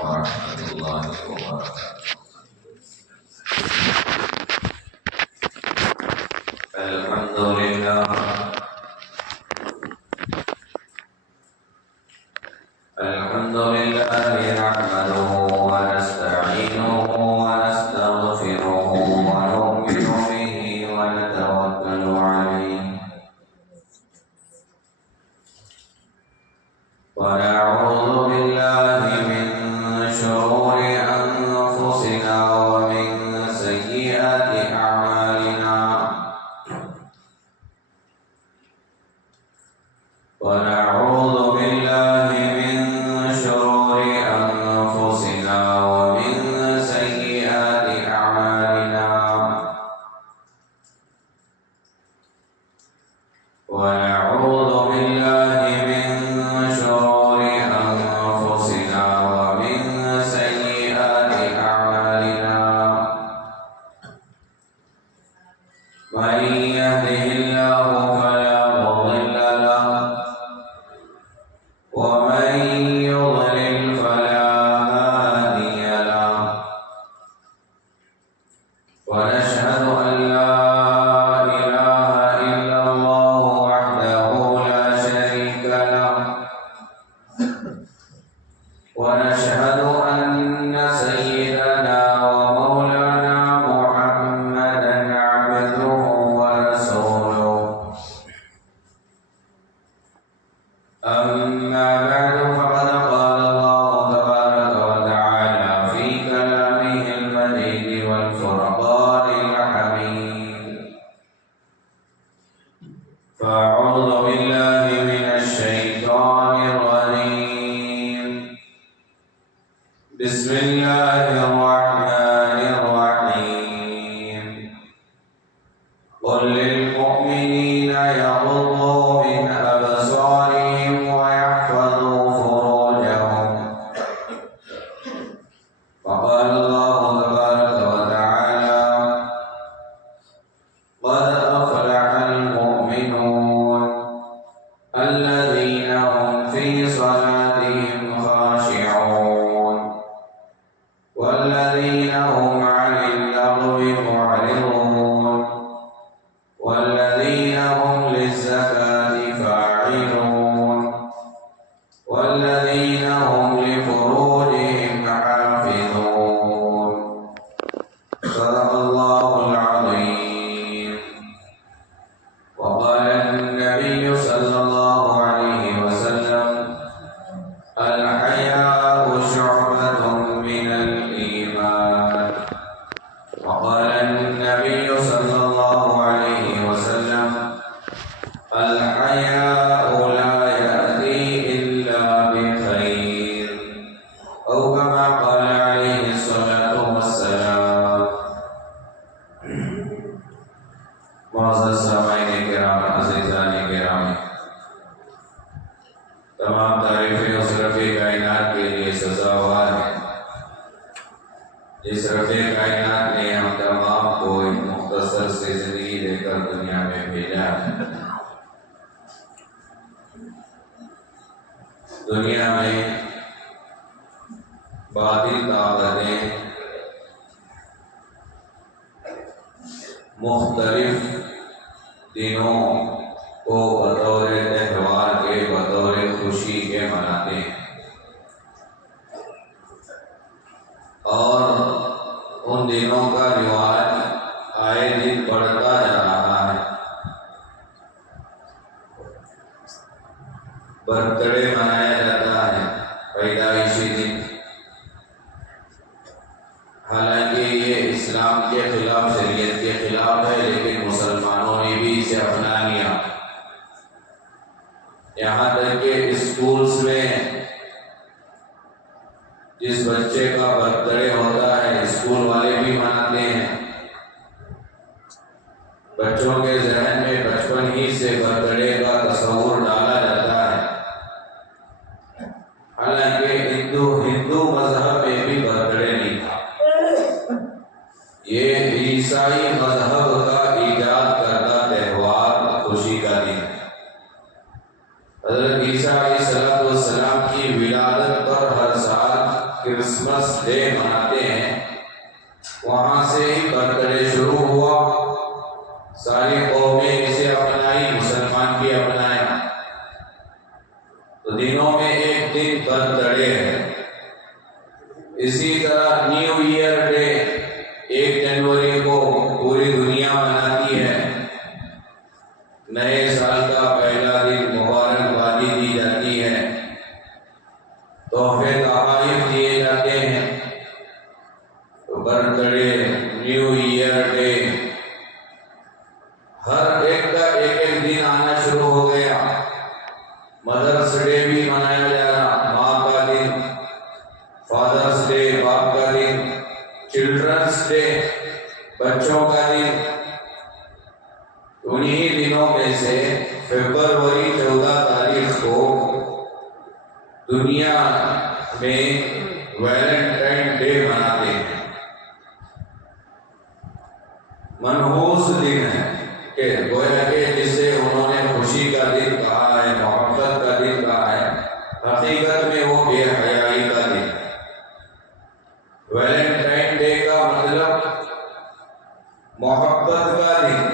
ورحمة الله وبركاته. الحمد لله نحمده ونستعينه ونستغفره ونؤمن به ونتوكل عليه ونعوذ بالله من شرور أنفسنا ومن سيئات أعمالنا ونعوذ بالله من شرور أنفسنا ومن سيئات أعمالنا ونعوذ بالله من شرور أنفسنا ومن سيئات أعمالنا من يهده الله فلا مضل له ومن يضلل فلا هادي له ونشهد أن لا إله إلا الله وحده لا شريك له ونشهد أن سيدنا ومولانا محمدا عبده ورسوله أما بعد فقد قال الله تبارك وتعالى في كلامه المجيد والفرقان الحميد فأعوذ بالله من الشيطان الرجيم بسم الله الرحمن الرحيم قل للمؤمنين يغضوا من أبصارهم ويحفظوا فروجهم وقال الله تبارك وتعالى قد أفلح المؤمنون الذين هم في صلاتهم خاشعون والذين هم عن اللغو معرضون والذين هم للزكاة فاعلون والذين هم لفروجهم حافظون صدق الله العظيم. وقال النبي صلى الله عليه وسلم الحياء شعبة من الإيمان. وقال النبي صلى الله عليه وسلم الحياء لا يأتي إلا بخير أو كما قال عليه الصلاة والسلام. معزز سامعین کرام، عزیزان گرامی، تمام تعریفیں اس رب کائنات کے لیے سزاوار ہیں جس رب کائنات نے ہم تمام کو ایک مختصر سی زندگی دے کر دنیا میں بھیجا ہے۔ دنیا میں باطل طاقتیں مختلف دنوں کو بطور تہوار کے، بطور خوشی کے مناتے ہیں اور ان دنوں کا رواج آئے دن بڑھتا جا رہا ہے۔ برتھ ڈے منایا جاتا ہے، پیدائشی دن، حالانکہ یہ اسلام کے خلاف، شریعت کے خلاف ہے، لیکن مسلمانوں نے بھی اسے اپنا لیا۔ یہاں تک کہ اسکولز میں جس بچے کا برتھ ڈے ہوتا ہے اسکول والے بھی مناتے ہیں۔ بچوں کے ذہن میں بچپن ہی سے برتھ ڈے کا تصور ڈالا جاتا ہے، حالانکہ ہندو مذہب میں بھی برتھ ڈے نہیں تھا، یہ عیسائی مذہب کا ایجاد کردہ تہوار خوشی کا دن ہے۔ حضرت عیسیٰ علیہ السلام کی ولادت پر ہر سال کرسمس ڈے مناتے ہیں، وہاں سے ہی برتھ ڈے شروع ہوا، ساری قومیں اسے اپنائی، مسلمان بھی اپنایا، تو دنوں میں ایک دن برتھ ڈے ہے۔ اسی طرح نیو ایئر ڈے 1 جنوری کو پوری دنیا مناتی ہے، نئے سال کا پہلا دن مبارکبادی دی جاتی ہے، تحفے تحائف دیے جاتے ہیں۔ تو birthday, new year day, ہر ایک کا ایک دن آنا شروع ہو گیا۔ مدرس ڈے بھی منایا جا رہا، ماں کا دن، فادرس ڈے باپ کا دن، چلڈرنس ڈے بچوں کا دن۔ انہی دنوں میں سے فروری 14 تاریخ کو دنیا میں ویلنٹائن ڈے مناتے ہیں۔ منحوس دن ہے کہ گویا کہ جسے انہوں نے خوشی کا دن کہا ہے، محبت کا دن کہا ہے، حقیقت میں وہ بے حیائی کا دن ہے۔ ویلنٹائن ڈے کا مطلب محبت کا دن۔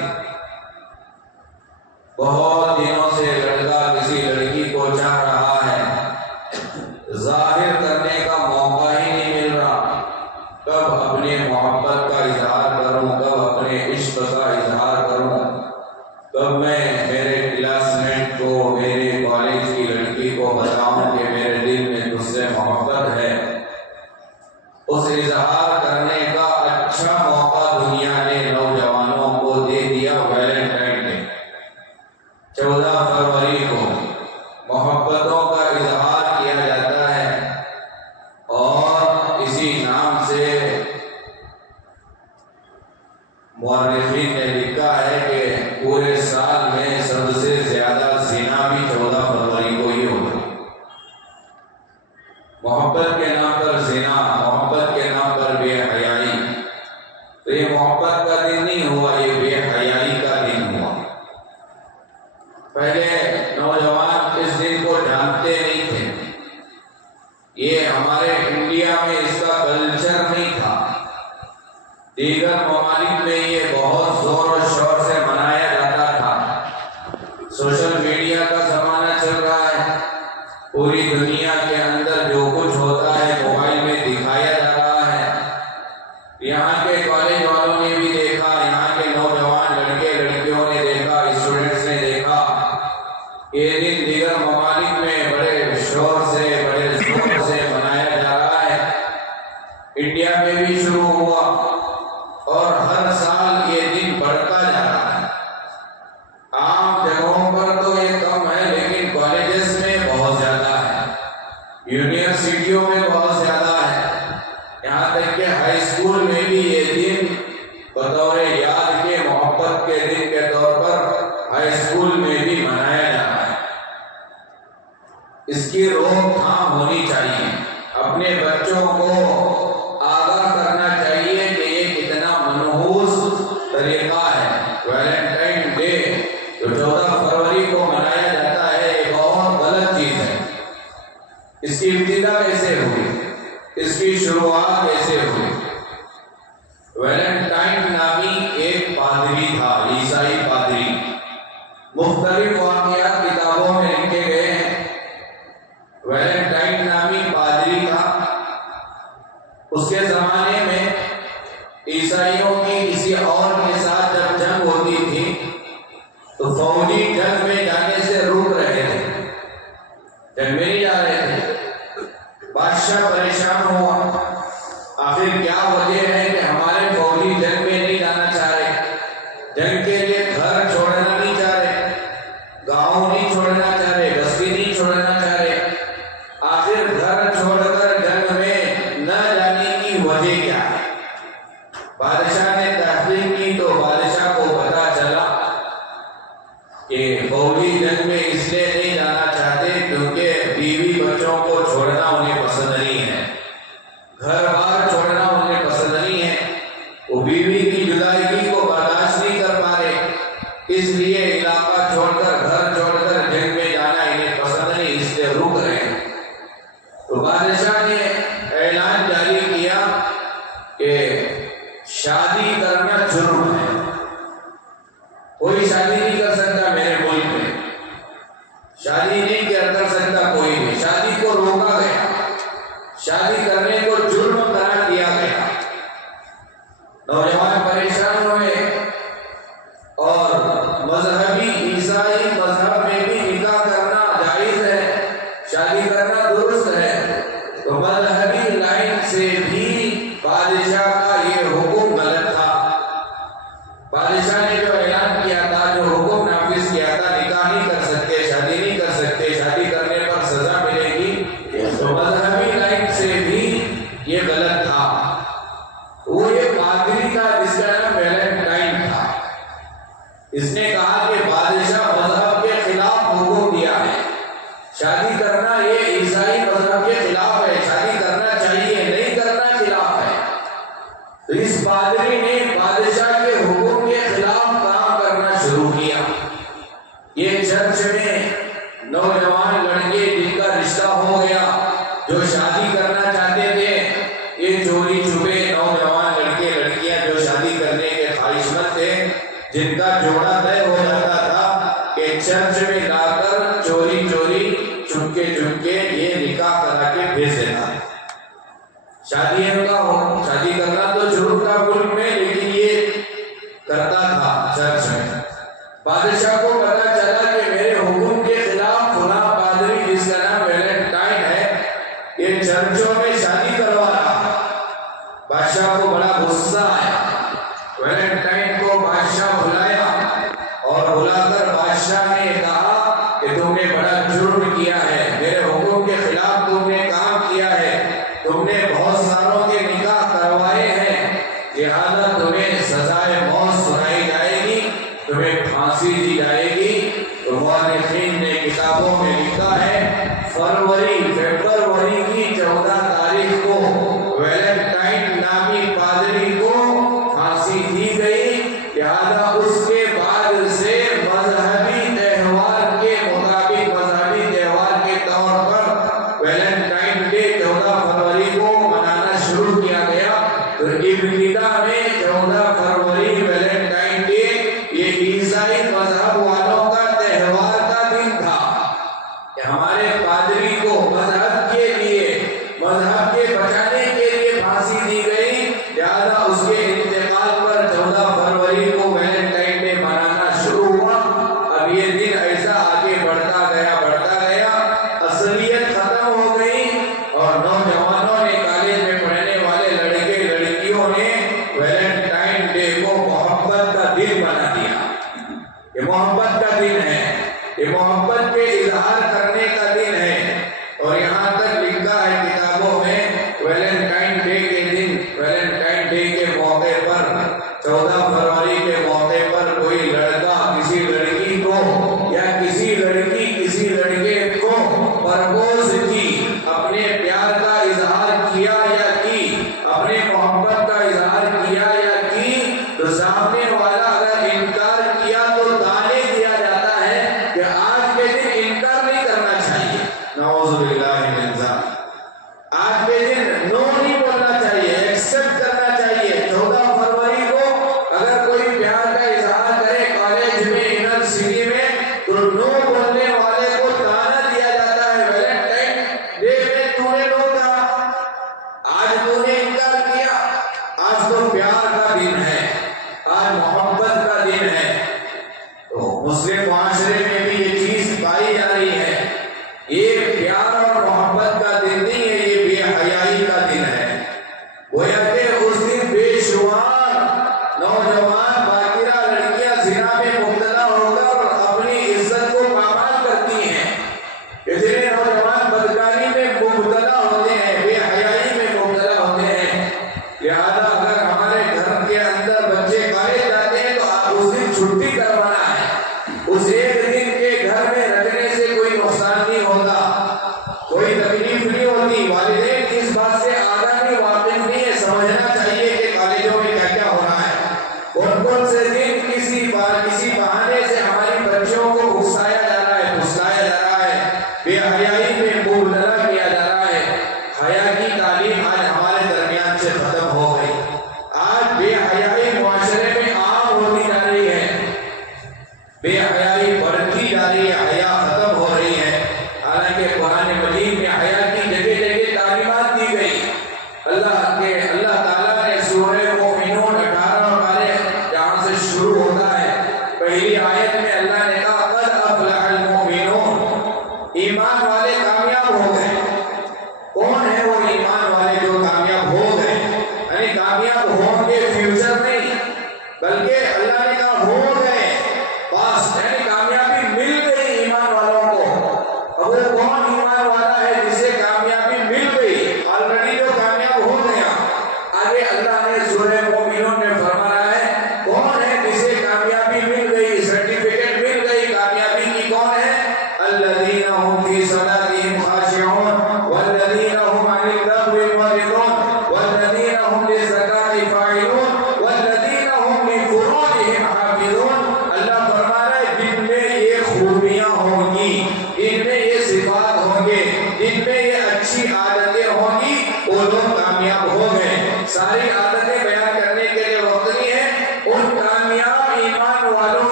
بہت دنوں سے لڑکا کسی لڑکی کو چاہ رہا ہے، ظاہر کرنے کا موقع ہی نہیں مل رہا، کب اپنے محبت کا اظہار کروں، کب اپنے عشق کا اظہار کروں، کب میں میرے کلاس میٹ کو، میرے کالج کی لڑکی کو بتاؤں کہ میرے دل میں تجھ سے محبت ہے۔ اس اظہار کرنے کا اچھا موقع دنیا نے نوجوانوں کو دے دیا۔ ویلنٹائن ڈے 14 فروری کو محبتوں کا اظہار کیا جاتا ہے، اور اسی نام سے مورخین نے لکھا ہے کہ پورے سال میں سب سے زیادہ زنا بھی 14 فروری کو ہی ہوتا ہے۔ محبت کے نام پر زنا، محبت کے نام پر بے حیائی، تو یہ محبت کا دن نہیں ہوا، یہ بے حیائی کا دن ہوا۔ پہلے نوجوان اس دن کو جانتے نہیں تھے، یہ ہمارے انڈیا میں اس کا کلچر نہیں تھا۔ دیگر ممالک میں یہ بہت زور و شور سے منایا جاتا تھا۔ سوشل میڈیا کا زمانہ چل رہا ہے، پوری دنیا کے اندر جو کچھ ہوتا ہے موبائل میں دکھایا جا رہا ہے۔ یہاں کے کالج والوں نے بھی دیکھا، یہاں کے نوجوان لڑکے لڑکیوں نے دیکھا، اسٹوڈنٹس نے دیکھا، یہ دن دیگر ممالک میں بڑے شور سے، بڑے زور سے منایا جا رہا ہے۔ انڈیا میں بھی شروع ہوا، اور ہر سال یہ دن بڑھتا جا رہا ہے۔ عام جگہوں پر تو یہ کم ہے، لیکن کالجز میں بہت زیادہ ہے، یونیورسٹیوں میں بہت زیادہ ہے، یہاں تک کہ ہائی اسکول میں بھی یہ دن بطور یاد کے، محبت کے دن کے طور پر ہائی اسکول میں بھی منایا جا رہا ہے۔ اس کی روک تھام ہونی چاہیے، اپنے بچوں کو آگاہ کرنا چاہیے کہ یہ کتنا منحوس طریقہ ہے۔ ویلنٹائن ڈے جو 14 فروری کو منایا جاتا ہے، یہ بہت غلط چیز ہے۔ اس کی ابتدا کیسے ہوئی، اس کی شروعات کیسے ہوئی؟ ویلنٹائن نامی ایک پادری تھا، عیسائی پادری، مختلف واقعات کتابوں میں لکھے گئے ہیں۔ ویلنٹائن نامی پادری تھا، اس کے زمانے میں عیسائیوں کی کسی اور کے ساتھ جب جنگ ہوتی تھی تو فوجی جنگ میں جانے سے روک رہے تھے، جنگ میں نہیں جا رہے تھے۔ بادشاہ پریشان ہوا، آخر کیا وجہ ہے کہ ہمارے فوجی جنگ میں نہیں جانا چاہ رہے، جنگ کے لیے گھر چھوڑنا نہیں چاہ رہے، گاؤں نہیں چھوڑنا چاہ رہے، بستی نہیں چھوڑنا چاہ رہے، آخر گھر چھوڑ کر جنگ میں نہ جانے کی وجہ کیا ہے؟ بادشاہ نے تحقیق کی تو بادشاہ کو پتا چلا کہ فوجی جنگ میں اس لیے نہیں جانا چاہتے کیونکہ بیوی بچوں کو چھوڑنا انہیں پسند نہیں ہے، گھر بار چھوڑنا انہیں پسند شادی کرنے کو جرم قرار دیا گیا۔ نوجوان پریشان ہوئے اور مذہبی عیسائی مذہب میں بھی نکاح کرنا جائز ہے، شادی کرنا درست ہے، تو مذہبی لائن سے بھی بادشاہ کا یہ حکم غلط تھا۔ بادشاہ نے جو اعلان کیا تھا، جو حکم نافذ کیا تھا، نکاح نہیں کر سکتے، شادی نہیں کر سکتے، شادی کرنے پر سزا ملے گی، تو مذہبی لائن سے بھی یہ غلط تھا۔ وہ یہ پادری تھا جس کا نام ویلنٹائن تھا، اس نے کہا کہ بادشاہ مذہب کے خلاف حکم دیا ہے، شادی کرنا یہ عیسائی مذہب کے خلاف ہے، شادی کرنا چاہیے، نہیں کرنا خلاف ہے۔ تو اس پادری نے بادشاہ کے حکم کے خلاف کام کرنا شروع کیا۔ یہ چرچ میں نوجوان لڑکے جن کا رشتہ ہو گیا، جو شادی کرنا چاہتے تھے، یہ چوری چھپے نوجوان لڑکے لڑکیاں جو شادی کرنے کے خواہش مند تھے، جن کا جوڑا طے ہو جاتا تھا کہ چرچ میں لا کر چوری چوری چپکے چپکے یہ نکاح کرا کے بھیج دیتا۔ شادی کرنا تو جھوٹ کا ملک میں، لیکن یہ کرتا تھا چرچ میں۔ بادشاہ کو پتا چلا کہ میرے حکم کے خلاف فلاں پادری جس کا نام ویلنٹائن ہے، یہ چرچوں میں شادی کروا رہا۔ بادشاہ کو بڑا غصہ آیا، ویلنٹائن کو بادشاہ بلایا اور بلا کر بادشاہ نے کہا کہ تم نے بڑا جرم کیا ہے، میرے حکم کے خلاف تم نے کام کیا ہے، تم نے بہت ساروں کے نکاح کروائے ہیں، لہذا تمہیں سزائے موت سنائی جائے گی، تمہیں پھانسی دی جائے گی۔ تو مورخین نے کتابوں میں لکھا ہے فروری کی 14 تاریخ کو ویلنٹائن نامی پادری کو پھانسی دی گئی، لہذا اس کے بعد سے مذہبی تہوار کے مطابق، مذہبی تہوار کے طور پر ویلنٹائن ڈے 14 فروری کو منانا شروع کیا گیا۔ تو ابتدا میں 14 فروری ویلنٹائن ڈے یہ عیسائی مذہب والوں کا تہوار کا دن تھا کہ ہمارے پادری کو مذہب کے لیے، مذہب کے بچانے کے لیے پھانسی دی گئی، لہذا اس کے انتقال پر 14 فروری کو ویلنٹائن ڈے منانا شروع ہوا۔ اب یہ دن ایسا آگے بڑھتا گیا، اصلیت ختم ہو گئی اور نوجوانوں نے، کالج میں پڑھنے والے لڑکے لڑکیوں نے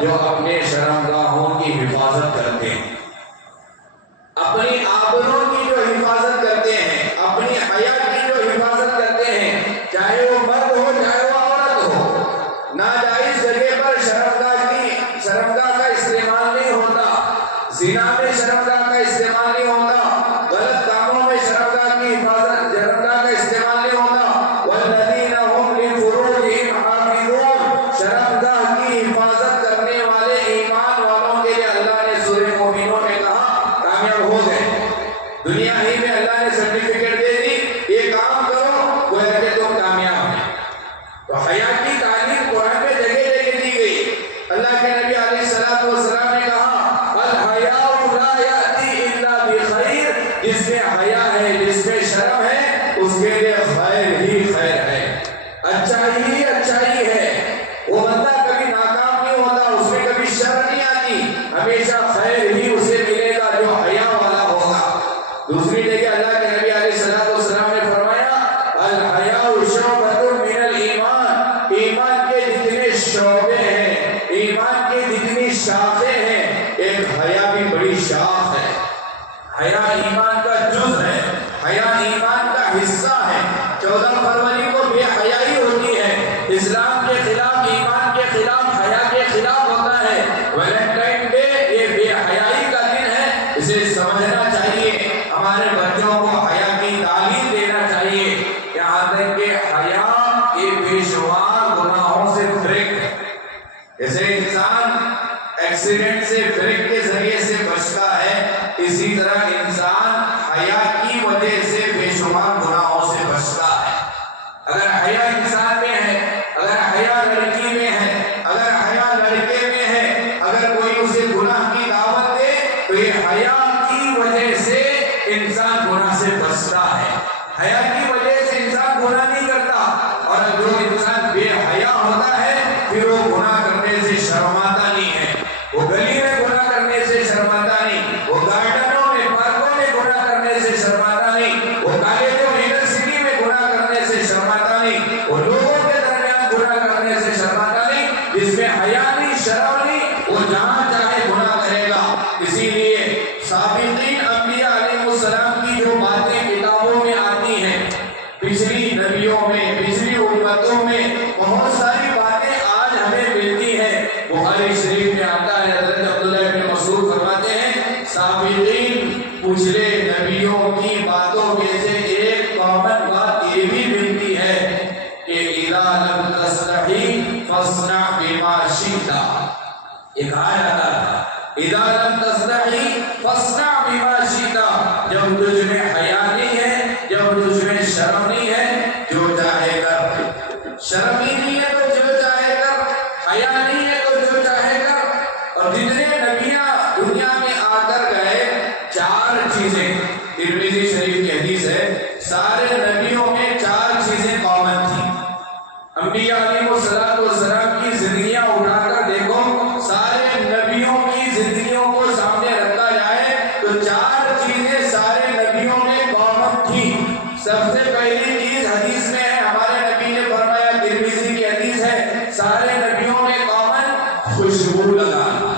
جو اپنے شرمگاہوں کی حفاظت کرتے ہیں، اپنی آبروں کی جو حفاظت کرتے ہیں، اپنی حیا کی جو حفاظت کرتے ہیں، چاہے وہ مرد ہو چاہے وہ عورت ہو، ناجائز جگہ پر شرمگاہ کا استعمال نہیں ہوتا، زنا میں شرمگاہ کا استعمال نہیں ہوتا، غلط کاموں میں شرمگاہ کا استعمال نہیں ہوتا، والذین هم لفروجهم حافظون، شرمگاہ کی حفاظت کرنے والے ایمان والوں کے لیے اللہ نے سورہ مومنون میں کہا کامیاب ہو گئے، دنیا ہی میں اللہ نے سرٹیفکیٹ دے دی، یہ کام کرو گویا کہ تم کامیاب ہیں۔ تو حیا کی تعلیم قرآن میں جگہ جگہ دی گئی۔ اللہ کے نبی علیہ الصلوۃ والسلام نے کہا الحیاء لا یأتی الا بخیر، جس میں حیا ہے، جس میں شرم ہے، اس کے لیے خیر ہی خیر ہے، اچھائی ہی اچھائی ہے، وہ بندہ کبھی ناکام نہیں ہوتا، اس میں کبھی شر نہیں آتی، ہمیشہ خیر ہی اسے ملے گا جو حیا والا ہوگا۔ دوسری جگہ اللہ کے نبی علیہ الصلوۃ والسلام نے فرمایا الحیاء شعبۃ من الایمان، ایمان کے جتنے شعبے ہیں، ایمان کے جتنی شاخیں ہیں، ایک حیا بھی بڑی شاخ ہے۔ حیا ایمان کا جز ہے، حیا ایمان کا حصہ ہے۔ 14 فروری کو بے حیائی ہوتی ہے، اسلام کے خلاف، ایمان کے خلاف، حیا کے خلاف ہوتا ہے۔ ویلنٹائن ڈے یہ بے حیائی کا دن ہے، اسے سمجھنا چاہیے، ہمارے بچوں کو حیا کی تعلیم دینا چاہیے، یہاں تک کہ حیا یہ بے شمار گناہوں سے فریق ہے۔ جیسے انسان ایکسیڈنٹ سے بریک کے ذریعے سے بچتا ہے، اسی طرح انسان حیا کی وجہ سے بے شمار گناہوں سے بچتا ہے۔ اگر حیا انسان میں ہے، اگر حیا لڑکی میں ہے، اگر حیا لڑکے میں ہے، اگر کوئی اسے گناہ کی دعوت دے تو یہ حیا کی وجہ سے انسان گناہ سے بچتا ہے، حیا کی وجہ سے انسان گناہ نہیں کرتا۔ اور جو انسان بے حیا ہوتا ہے پھر وہ گناہ کرنے سے شرماتا نہیں ہے، وہ گلی میں گناہ کرنے سے شرماتا نہیں، وہ گارڈنوں میں پارکوں میں گناہ کرنے سے شرماتا نہیں، وہ کالجوں یونیورسٹی میں گناہ کرنے سے شرماتا نہیں، وہ لوگوں کے درمیان گناہ کرنے سے شرماتا نہیں۔ جس میں حیا نہیں، شرم نہیں، وہ جہاں چاہے گناہ کرے گا۔ اسی لیے سابقین انبیاء علیہ السلام کی جو باتیں کتابوں میں آتی ہیں، پچھلی نبیوں میں، پچھلی امتوں میں بہت ساری باتیں آج ہمیں ملتی ہیں۔ بخاری شریف میں آتا ہے، حضرت عبداللہ بن مسعود فرماتے ہیں سابقین پچھلے نبیوں کی باتوں میں سے ایک کامن بات یہ بھی ملتی ہے کہ اذا لم تستحی فاصنع بما شئت، ایک کہا جاتا تھا اذا لم تستحی فاصنع بما شئت، جب تجھ میں حیا نہیں ہے، جب تجھ میں شرم نہیں ہے، جو چاہے کر، شرم ہی نہیں ہے تو جو چاہے کر، حیا نہیں ہے تو جو چاہے کر۔ اور جتنے نبیاں دنیا میں آ کر گئے، 4 چیزیں، ترمذی شریف کی حدیث ہے، سارے نبیوں میں 4 چیزیں کامن تھیں۔ انبیاء علیہ السلام کی زندگیاں اٹھا کر دیکھو، سارے نبیوں کی زندگیوں کو سامنے رکھا جائے تو 4 چیزیں سارے نبیوں میں کامن تھیں۔ سب سے پہلی چیز حدیث میں ہے، ہمارے نبی نے فرمایا، ترمذی کی حدیث ہے، سارے نبیوں میں کامن خوشبو لگانا،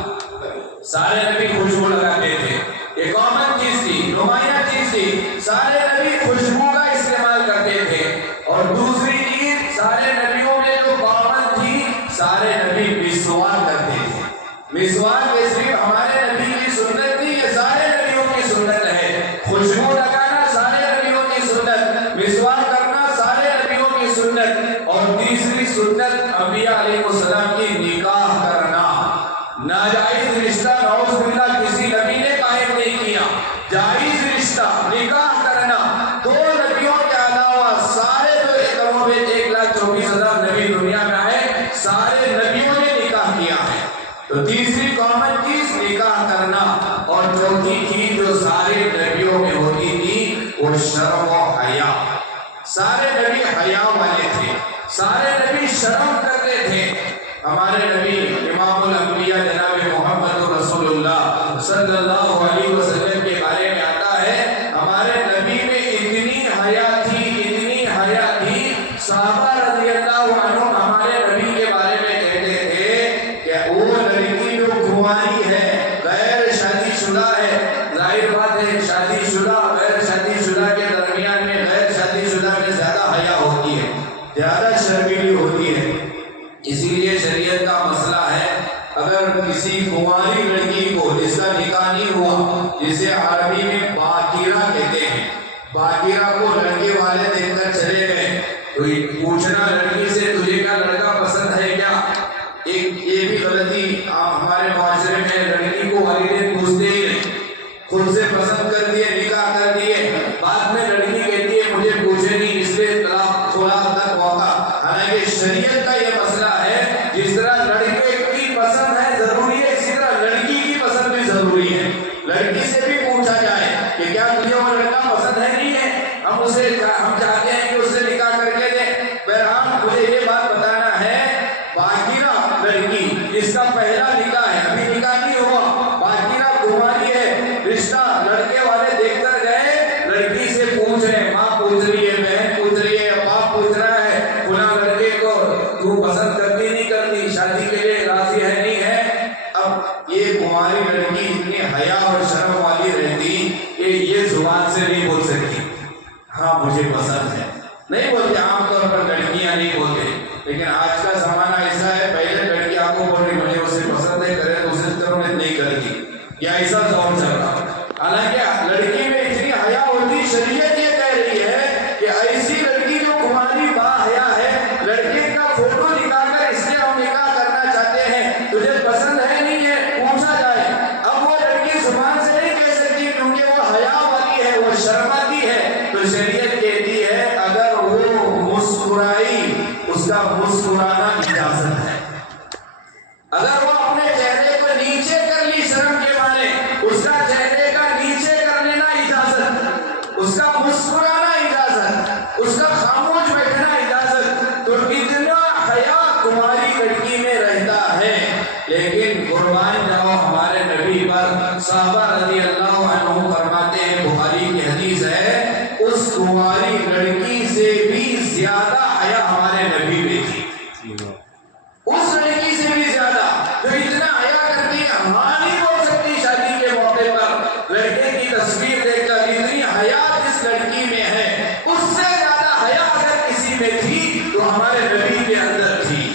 سارے نبی خوشبو لگاتے تھے، یہ کامن چیز تھی، نمایاں چیز تھی، سارے نبی خوشبو کا استعمال کرتے تھے۔ اور دوسری چیز سارے نبیوں میں جو کامن تھی، سارے نبی مسواک کرتے تھے۔ مسواک یہ صرف ہمارے نبی کی سنت نہیں، یہ سارے نبیوں کی سنت ہے۔ خوشبو لگانا سارے نبیوں کی سنت، مسواک کرنا سارے نبیوں کی سنت۔ اور تیسری سنت انبیاء علیہ السلام کی نکاح کرنا، ناجائز رشتہ نعوذ باللہ کسی نبی نے قائم نہیں کیا، جائز رشتہ نکاح کرنا۔ 2 نبیوں کے علاوہ سارے جو 1,24,000 نبی دنیا میں آئے، سارے نبیوں نے نکاح کیا ہے۔ تو تیسری کامن چیز نکاح کرنا، اور چوتھی چیز جو سارے نبیوں میں ہوتی تھی وہ شرم و حیا۔ سارے نبی حیا والے تھے، سارے نبی شرم کرتے تھے۔ ہمارے نبی امام الانبیاء جناب محمد رسول اللہ صلی اللہ علیہ وسلم کے بارے میں آتا ہے، ہمارے نبی میں اتنی حیا تھی، اتنی حیا تھی، صحابہ رضی اللہ عنہ ہمارے نبی کے بارے میں کہتے تھے کہ وہ کسی کنواری لڑکی کو جس کا نکاح نہیں ہوا، جسے عربی میں باکرہ کہتے ہیں، باکرہ کو لڑکے والے دیکھ کر چلے گئے تو پوچھنا لڑکی سے تجھے کیا لڑکا پسند ہے کیا؟ یہ بھی غلطی ہمارے معاشرے میں، لڑکی کو والدین پوچھتے ہی نہیں، خود سے پسند کر دیے، نکاح کر دیے، بعد میں لڑکی کہتی ہے مجھے پوچھے نہیں، اس لیے طلاق تک موقع۔ حالانکہ شریعت کا یہ مسئلہ ہے، جس طرح لڑکے کی پسند ہے ضروری ہے، اسی طرح لڑکی کی پسند بھی ضروری ہے۔ لڑکی سے بھی پوچھا جائے کہ کیا تجھے وہ لڑکا پسند ہے نہیں ہے، ہم چاہتے ہیں کہ اس سے نکاح کر کے دیں۔ بہرحال مجھے یہ بات بتانا ہے، باکرہ لڑکی جس کا پہلا نکاح ہے، ابھی نکاح نہیں ہوا، باکرہ کنواری ہے، رشتہ لڑکے والے دیکھ کر گئے، لڑکی سے پوچھ رہے، ماں پوچھ رہی ہے، بہن پوچھ رہی ہے، باپ پوچھ رہا ہے، فلاں لڑکے کو تو پسند کرتی نہیں کرتی، شادی کے لیے راضی ہے نہیں ہے۔ اب یہ کنواری لڑکی اتنی حیا اور شرم والی رہتی کہ یہ زبان سے نہیں بول سکتی ہاں مجھے پسند ہے، نہیں بولتے، عام طور پر لڑکیاں نہیں بولتے، لیکن آج کا زمانہ ایسا ہے، پہلے لڑکی آپ کو بول رہی مجھے اسے پسند ہے، کرے تو اسے کرو نہیں کرتی، یا ایسا دور چل رہا۔ حالانکہ لڑکی میں اتنی حیا ہوتی، شریعت یہ کہہ رہی ہے کہ ایسی لڑکی جو کنواری با حیا ہے، لڑکے کا فوٹو نکال کر اس لیے ہم نکاح کرنا چاہتے ہیں، تجھے پسند ہے نہیں ہے، پوچھا جائے۔ اب وہ لڑکی زبان سے نہیں کہہ سکتی کیونکہ وہ حیا والی ہے، وہ شرماتی ہے، تو شریعت کہتی ہے اگر وہ مسکرائی، اس کا مسکرانا اجازت ہے۔ اگر وہ اپنے چہرے کو نیچے کر لی شرم کے مارے، اس کا چہرے کا نیچے کر لینا اجازت، اس کا مسکرانا اجازت، اس کا خاموش بیٹھنا اجازت، تو اتنا حیا کنواری لڑکی میں رہتا ہے۔ لیکن قربان جاؤ ہمارے نبی پر، صحابہ رضی اللہ عنہ فرماتے ہیں، بخاری کی حدیث ہے، اس کنواری لڑکی سے بھی زیادہ حیا ہمارے نبی میں تھی، اس لڑکی سے بھی زیادہ، جو اتنا حیا کرتی ہے، ہاں نہیں بول سکتی شادی کے موقع پر، لڑکے کی تصویر دیکھ کر اتنی حیا جس لڑکی میں ہے، اس سے زیادہ حیا اگر کسی میں تھی تو ہمارے نبی کے اندر تھی۔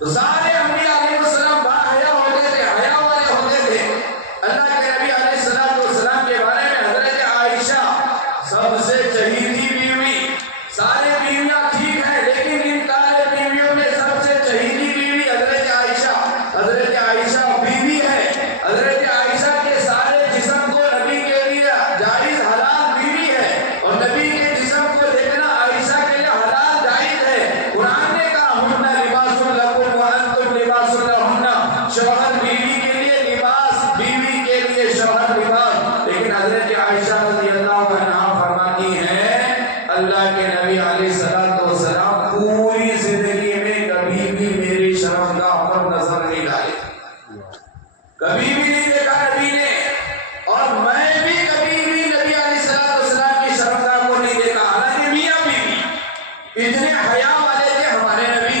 تو سارے انبیاء علیہ السلام با حیا ہوتے تھے، حیا والے ہوتے تھے۔ اللہ کے نبی علیہ السلام کے بارے میں حضرت عائشہ سب سے چہیتی بیوی، سارے بیویاں ٹھیک ہیں لیکن ان سارے بیویوں میں سب سے چہیتی بیوی حضرت عائشہ بیوی ہے۔ حضرت عائشہ کے سارے جسم کو نبی کے لیے جائز حلال بیوی ہے، اور نبی کے جسم کو دیکھنا عائشہ کے لیے حلال جائز ہے۔ قرآن نے کہا ہن لباس لکم وانتم لباس لہن، شوہر بیوی کے لیے لباس، بیوی کے لیے شوہر لباس۔ لیکن حضرت عائشہ رضی اللہ عنہا فرماتی ہیں اللہ کے نبی علیہ السلام پوری زندگی میں کبھی بھی میری شرمگاہ پر نظر نہیں ڈالے، کبھی بھی نہیں دیکھا نبی نے، اور میں بھی کبھی بھی نبی علیہ السلام کی شرمگاہ کو نہیں دیکھا۔ حالانکہ میاں بیوی اتنے حیا والے تھے ہمارے نبی،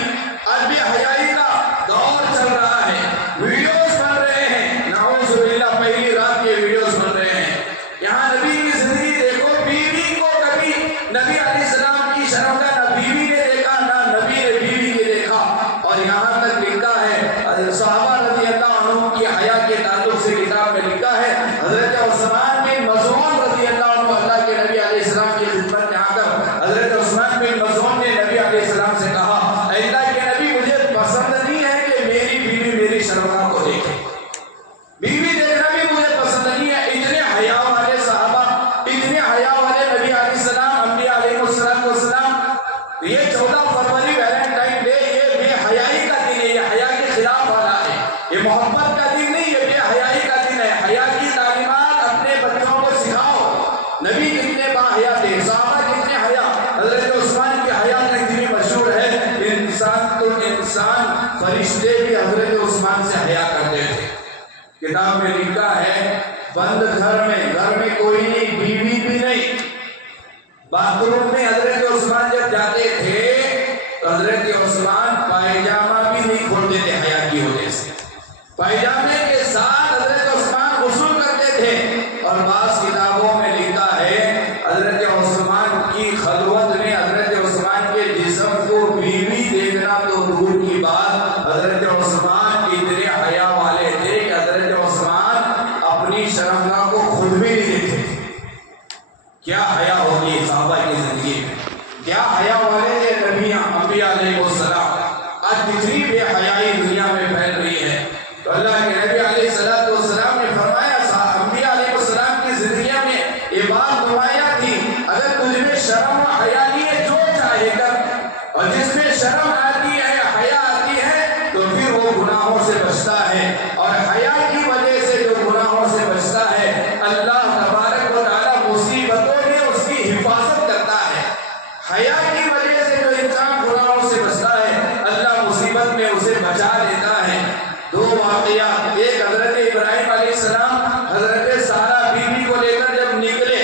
آج بھی حیائی کا دور چل رہا ہے، ویڈیوز بن رہے ہیں، نعوذ باللہ پہلی رات کے ویڈیوز بن رہے ہیں۔ یہاں نبی کی زندگی دیکھو، بیوی کو کبھی نبی علیہ السلام کی شرمگاہ نہ بیوی نے دیکھا نہ نبی نے بیوی کے دیکھا، اور یہاں تک لکھا ہے صحابہ رضی اللہ عنہ کی حیا کے تعلق سے کتاب میں لکھا ہے، حضرت عثمان بن مظعون رضی اللہ عنہ اللہ کے نبی علیہ السلام کی خدمت میں آ کر حضرت عثمان بن مظعون نے نبی علیہ السلام سے کہا اے اللہ کے نبی مجھے پسند نہیں ہے کہ میری بیوی میری شرمگاہ کو دیکھے، بیوی دیکھنا بھی مجھے پسند نہیں ہے۔ اتنے حیا والے صحابہ، اتنے حیا والے نبی علیہ السلام، انبیاء علیہ السلام۔ یہ 14 فروری ویلنٹائن ڈے یہ بے حیائی کا دن ہے، یہ حیا کے خلاف والا ہے، یہ محبت کا دن نہیں، یہ بے حیائی کا دن ہے۔ حیا کی تعلیمات اپنے بچوں کو سکھاؤ۔ نبی کتنے با حیا تھے، صحابہ کتنے حیا، حضرت عثمان کی حیا اتنی مشہور ہے، انسان تو انسان، فرشتے بھی حضرت عثمان سے حیا کرتے تھے۔ کتاب میں لکھا ہے بند گھر میں کوئی نہیں، بیوی بھی نہیں، باتھ روم میں حضرت عثمان جب جاتے تھے تو حضرت عثمان پائجامہ بھی نہیں کھولتے تھے حیا کی وجہ سے، پائجامے کے ساتھ حضرت عثمان غسل کرتے تھے۔ اور بعض کتابوں میں لکھا ہے حضرت عثمان کی خلوت میں حضرت عثمان کے جسم کو بیوی دیکھنا تو دور کی بات، حضرت عثمان اتنے حیا والے بچتا ہے، اور حیا کی وجہ سے جو گناہوں سے بچتا ہے اللہ تبارک و تعالیٰ مصیبتوں میں اس کی حفاظت کرتا ہے۔ حیا کی وجہ سے جو انسان گناہوں سے بچتا ہے اللہ مصیبت میں اسے بچا لیتا ہے۔ دو واقعات، ایک حضرت ابراہیم علیہ السلام حضرت سارہ بیوی کو لے کر جب نکلے،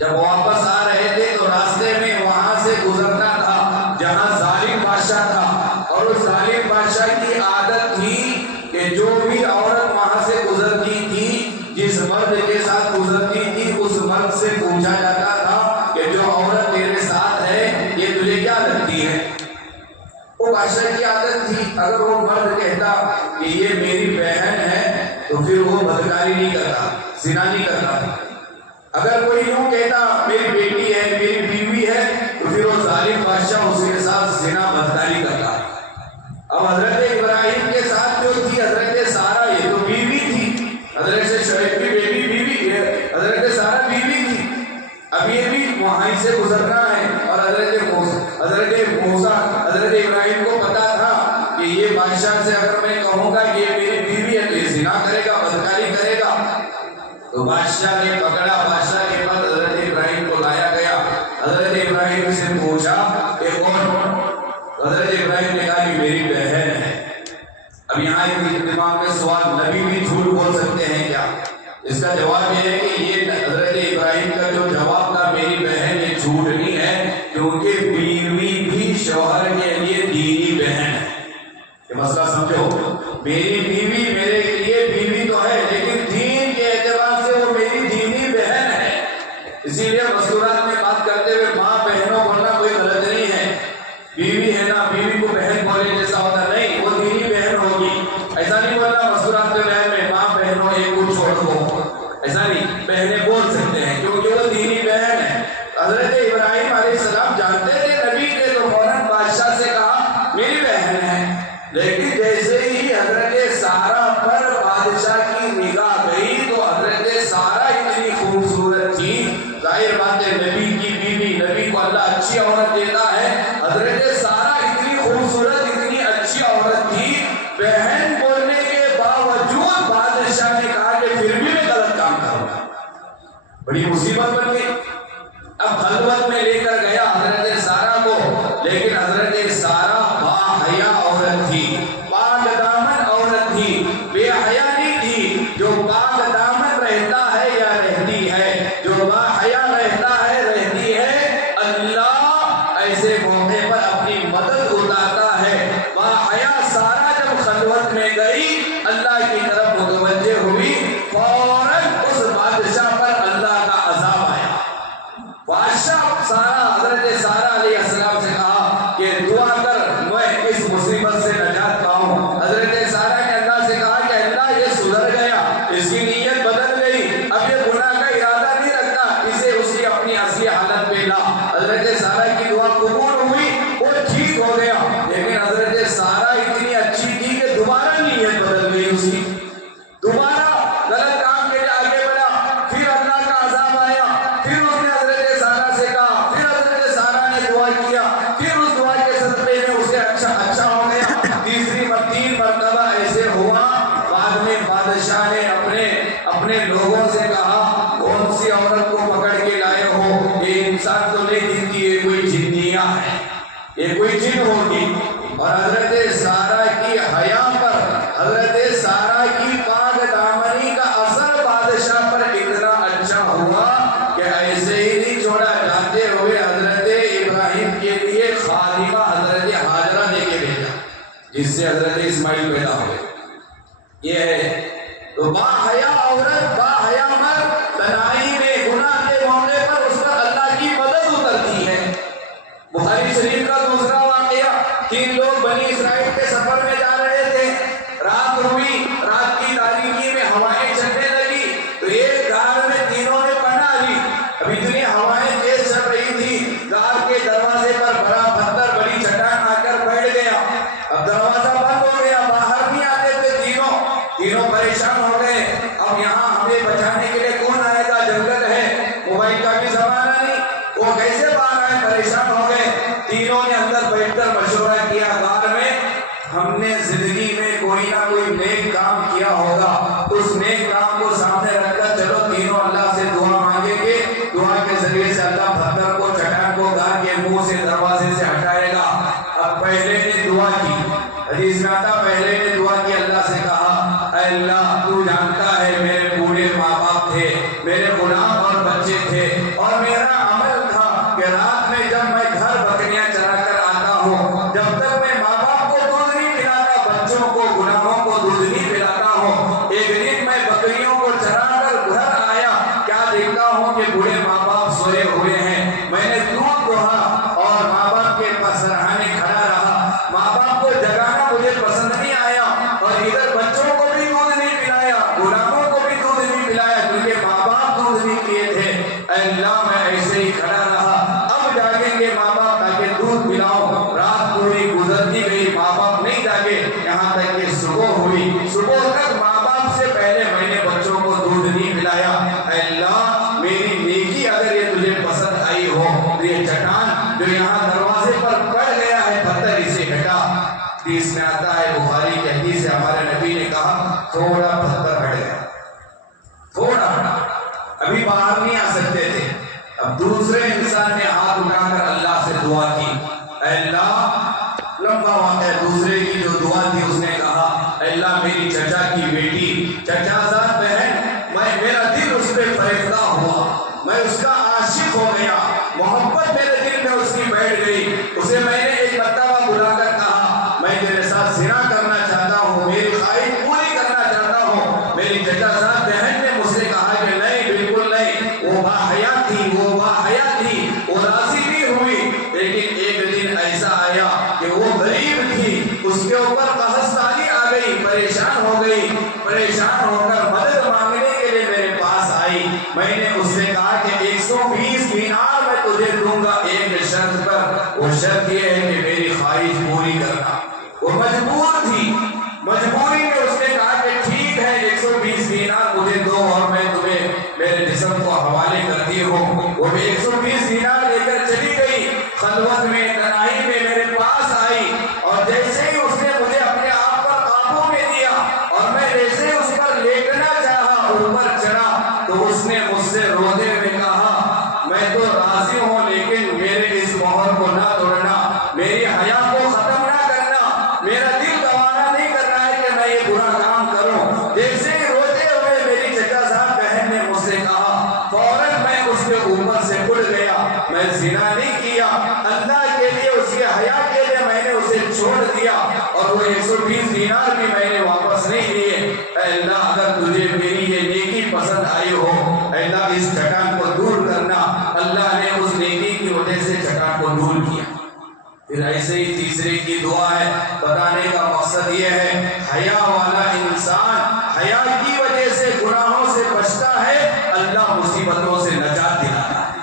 جب واپس آ رہے تھے تو راستے میں وہاں سے گزرنا تھا جہاں ظالم بادشاہ تھا، اور اس ظالم بادشاہ کی عادت تھی کہ جو بھی عورت وہاں سے گزرتی تھی، جس مرد کے ساتھ گزرتی تھی، اس مرد سے پوچھا جاتا تھا کہ جو عورت تیرے ساتھ ہے یہ تجھے کیا لگتی ہے؟ وہ بادشاہ کی عادت تھی، اگر وہ مرد کہتا کہ یہ میری بہن ہے تو پھر وہ بدکاری نہیں کرتا، زنا نہیں کرتا۔ اگر کوئی یوں کہتا میری بیٹی ہے، میری بیوی ہے، تو پھر وہ ظالم بادشاہ اس کے ساتھ زنا بدکاری کرتا۔ اب حضرت ابراہیم کے ساتھ جو تھی حضرت سارہ، یہ تو بیوی تھی، حضرت شعیب کی بیٹی بیوی ہے، حضرت سارہ بیوی تھی۔ اب یہ بھی وہاں سے گزرنا ہے، اور حضرت موسیٰ حضرت ابراہیم کو پتا تھا کہ یہ بادشاہ سے اگر میں کہوں گا کہ یہ میری بیوی ہے تو یہ زنا کرے گا، بدکاری کرے گا۔ تو بادشاہ نے پکڑا، بادشاہ کے بعد حضرت ابراہیم کو لایا گیا، حضرت ابراہیم سے پوچھا کہ کون؟ حضرت ابراہیم نے کہا کہ میری بہن ہے۔ اب یہاں ایک دماغ میں سوال، نبی بھی جھوٹ بول سکتے ہیں کیا؟ اس کا جواب یہ ہے کہ یہ حضرت ابراہیم کا جو جواب تھا میری بہن، یہ جھوٹ نہیں ہے، کیونکہ بیوی بھی شوہر کے لیے دینی بہن ہے۔ یہ مسئلہ سمجھو، میری بیوی میرے لیے بیوی تو ہے لیکن دین کے اعتبار سے وہ میری دینی بہن ہے۔ اسی لیے مذکورات میں بات کرتے ہوئے ماں بہنوں بولنا کوئی غلط نہیں ہے۔ بیوی ہے نا، بیوی کو بہن بولے جیسا ہوتا نہیں، وہ دینی بہن ہوگی، ایسا نہیں بولنا مذکورات کے بہن میں ماں بہنوں ایک کو چھوڑ دو، ایسا نہیں، بہنیں بول سکتے ہیں کیونکہ وہ دینی بہن ہے۔ حضرت ابراہیم علیہ السلام جانتے تھے نبی کے، تو فوراً بادشاہ سے کہا میری بہن ہے، لیکن جیسے ہی حضرت سارہ پر بادشاہ کی نگاہ گئی تو حضرت سارہ اتنی خوبصورت تھی، ظاہر بات ہے نبی کی بیوی، نبی کو اللہ اچھی عورت دیتا ہے، حضرت سارہ اتنی خوبصورت اتنی اچھی عورت تھی، بہن بولنے کے باوجود بادشاہ نے کہا کہ پھر بھی میں غلط کام کروں گا۔ بڑی مصیبت بن گئی۔ اب خلوت میں لے کر گیا حضرت سارہ کو، لیکن حضرت سارہ باحیا عورت تھی، پاک دامن عورت تھی، بے حیا نہیں تھی۔ جو پاک دامن رہتا ہے یا رہتی ہے، جو باحیا رہتا ہے رہتی ہے، اللہ ایسے موقع پر اپنی مدد اتارتا ہے۔ باحیا سارہ جب خلوت میں گئی، اللہ کی طرف متوجہ ہوئی، فوراً اس بادشاہ پر اللہ کا عذاب آیا۔ بادشاہ حضرت سارہ علیہ السلام سے کہا کہ دعا کر میں اس مصیبت سے نجات پاؤں۔ حضرت سارہ نے اللہ سے کہا کہ اللہ یہ سدھر گیا، اس کی نیت بدل گئی، اب یہ گناہ کا ارادہ نہیں رکھتا، اسے اس کی اپنی اصلی حالت پہ لا۔ حضرت سارہ کی دعا قبول ہوئی، وہ ٹھیک ہو گیا، لیکن حضرت سارہ اتنی اچھی تھی کہ دوبارہ نیت بدل گئی اس کی، دوبارہ غلط کام کے لیے آگے بڑھا، پھر اللہ کا عذاب آیا، پھر اس نے حضرت سارہ سے کہا، پھر حضرت سارہ نے دعا کیا، پھر اس دعا کے صدقے میں اسے اچھا ہو گیا۔ تین مرتبہ ایسے ہوا، بعد میں بادشاہ نے اپنے لوگوں سے کہا کون سی عورت کو پکڑ کے لائے ہو، یہ انسان تو نہیں دکھتی، یہ کوئی جنیاں ہے، یہ کوئی جن ہوگی۔ اور حضرت سارہ کی حیا پر، حضرت سارہ کی پاک دامنی کا اثر بادشاہ پر اتنا اچھا ہوا کہ ایسے ہی نہیں چھوڑا، جاتے ہوئے حضرت ابراہیم کے لیے خادمہ حضرت ہاجرہ دے کے بھیجا، جس سے حضرت اسماعیل پیدا ہوئے۔ یہ ہے تو باحیا عورت، باحیا مرد، تنہائی میں گناہ کے موقع پر اس پر اللہ کی مدد اترتی ہے۔ بخاری شریف کا دوسرا واقعہ، 3 لوگ بنی اسرائیل کے سفر میں جا رہے تھے، رات ہوئی، رات کی تاریکی میں ہوائیں چلنے لگی، تو ایک غار میں تینوں نے پناہ لی۔ اب اتنی ہوائیں تیز چل رہی تھی، غار کے دروازے پر بڑا پتھر، بڑی چٹان آ کر بیٹھ گیا۔ اب دروازہ بند ہو گیا، باہر نہیں آتے تھے تینوں پریشان ہو گئے۔ اب یہاں ہمیں بچانے کے لیے کون آئے گا، جنگل ہے، موبائل کا بھی زمانہ نہیں، وہ کیسے باہر آئے، پریشان ہو گئے۔ تینوں نے اندر بیٹھ کر مشورہ کیا، غار میں ہم نے زندگی میں کوئی نہ کوئی نیک کام کیا ہوگا اس نیک کام کو سامنے رکھ کر چلو تینوں اللہ سے دعا مانگیں گے، دعا کے ذریعے سے اللہ پتھر کو چٹان کو گھر کے منہ سے دروازے سے ہٹائے گا۔ اب پہلے نے دعا کی، حدیث میں آتا پہلے نے دعا کی، اللہ سے کہا اے اللہ تو جانتا ہے میرے بوڑھے ماں باپ تھے، میرے غلام اور بچے تھے، اور میرا عمل تھا کہ رات میں جب میں گھر بکریاں چرا کر آتا ہوں، جب تک میں ماں باپ کو دودھ نہیں پلاتا، بچوں کو غلاموں کو دودھ نہیں پلاتا ہوں، ایک دن میں بکریوں کو چرا کر گھر آیا، کیا دیکھتا ہوں کہ بوڑھے ماں باپ سوئے ہوئے ہیں، میں نے دودھ دہا اور ماں باپ کے سرہانے کھڑا رہا، ماں باپ کو جگانا مجھے پسند نہیں آیا، اور ادھر بچوں کو بھی دودھ نہیں پلایا، غلاموں کو بھی دودھ نہیں پلایا، کیونکہ ماں باپ دودھ نہیں پیے تھے۔ اے اللہ میں ایسے ہی کھڑا رہا، اب جاگیں گے ماں باپ تاکہ دودھ پلاؤں، رات پوری گزرتی گئی، ماں باپ نہیں جاگے، یہاں تک کہ صبح ہوئی، صبح تک ماں باپ سے پہلے میں نے بچوں کو دودھ نہیں پلایا۔ اے اللہ میری نیکی اگر یہ تجھے پسند آئی ہو تو یہ چٹان جو یہاں دروازے پر پڑ گیا ہے پتھر اسے ہٹا۔ حدیث میں آتا ہے، بخاری کی حدیث ہے، ہمارے نبی نے کہا تھوڑا پتھر ہٹ گیا، تھوڑا ہٹا، ابھی باہر نہیں آ سکتے تھے۔ اب دوسرے انسان نے ہاتھ اٹھا کر اللہ سے دعا کی، اے اللہ لمبا واقعہ، دوسرے کی جو دعا تھی اس نے کہا اے اللہ میری چچا کی بیٹی، چچا زاد بہن، میرا دل اس پہ فریفتہ ہوا، میں اس کا عاشق ہو گیا، محبت میرے دل میں اس کی بیٹھ گئی، اسے میں نے ایک مرتبہ بلا کر کہا میں تیرے ساتھ زنا کرنا چاہتا ہوں، میری خواہش پوری کرنا چاہتا ہوں۔ میری چچا زاد بہن نے مجھ سے کہا کہ نہیں، بالکل نہیں، وہ باحیا تھی، وہ باحیا تھی، وہ راضی بھی ہوئی، لیکن ایک دن ایسا آیا کہ وہ غریب تھی، اس کے اوپر قحطی آ گئی، پریشان ہو گئی، پریشان ہو کر مدد مانگنے کے لیے میرے پاس آئی، میں نے اس سے کہا کہ 120 دینار میں تجھے دوں گا ایک شرط پر، وہ شرط یہ ہے کہ میری خواہش پوری کرنا۔ وہ مجبور تھی، مجبوری میں اس نے کہا کہ ٹھیک ہے 120 دینار مجھے دو اور میں تمہیں میرے جسم کو حوالے کرتی ہوں۔ وہ بھی 120 دینار لے کر چلی گئی، خلوت میں تنہائی میں میرے پاس آئی، اور جیسے ہی اس نے مجھے اپنے آپ پر قابو میں دیا اور میں جیسے اس پر لیٹنا چاہا، اوپر چڑھا، تو اس نے مجھ سے روتے ہوئے کہا میں تو راضی ہوں لیکن میرے اس مہر کو نہ توڑنا، میری حیا کو ختم نہ کرنا، میرا دل گوارا نہیں کر رہا ہے کہ میں یہ برا کام کروں۔ جیسے ہی روتے ہوئے میری چچا صاحب بہن نے مجھ سے کہا، فوراً میں اس کے اوپر سے اٹھ گیا، میں زنا نہیں کیا، اللہ کے لیے اس کے حیا کے لیے میں نے اسے چھوڑ دیا، اور وہ 120 دینار بھی میں نے واپس نہیں لیے۔ اے اللہ اگر تجھے میری یہ نیکی پسند آئی ہو، اے اللہ اس چٹان کو دور کرنا۔ اللہ نے اس نیکی کی وجہ سے چٹان کو دور کیا۔ پھر ایسے ہی تیسرے کی دعا ہے، بتانے کا مقصد یہ ہے حیا والا انسان حیا کی وجہ سے گناہوں سے بچتا ہے، اللہ مصیبتوں سے نجات دلاتا ہے،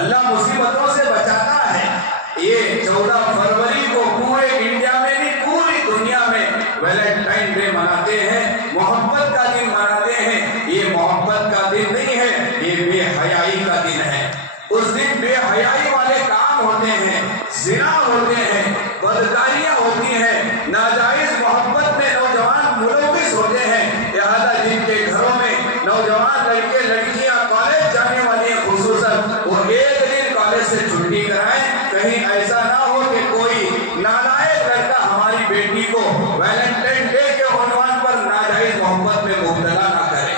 اللہ مصیبتوں سے بچاتا ہے۔ یہ 14 فروری کو پورے انڈیا میں نہیں پوری دنیا میں ویلنٹائن ڈے مناتے ہیں، محبت کا دن مناتے ہیں۔ یہ محبت کا دن نہیں ہے، یہ بے حیائی کا دن ہے۔ اس دن بے حیائی والے کام ہوتے ہیں، زنا ہوتے ہیں، بدکاریاں ہوتی ہیں، ناجائز محبت میں نوجوان ملوث ہوتے ہیں، لہذا جن کے گھروں میں نوجوان لڑکے لڑکیاں کالج جانے والی ہیں خصوصاً، وہ ایک دن کالج سے چھٹی کرائیں، کہیں ایسا نہ ہو کہ کوئی نالائق لڑکا ہماری بیٹی کو ویلنٹائن ڈے کے عنوان پر ناجائز محبت میں مبتلا نہ کرے،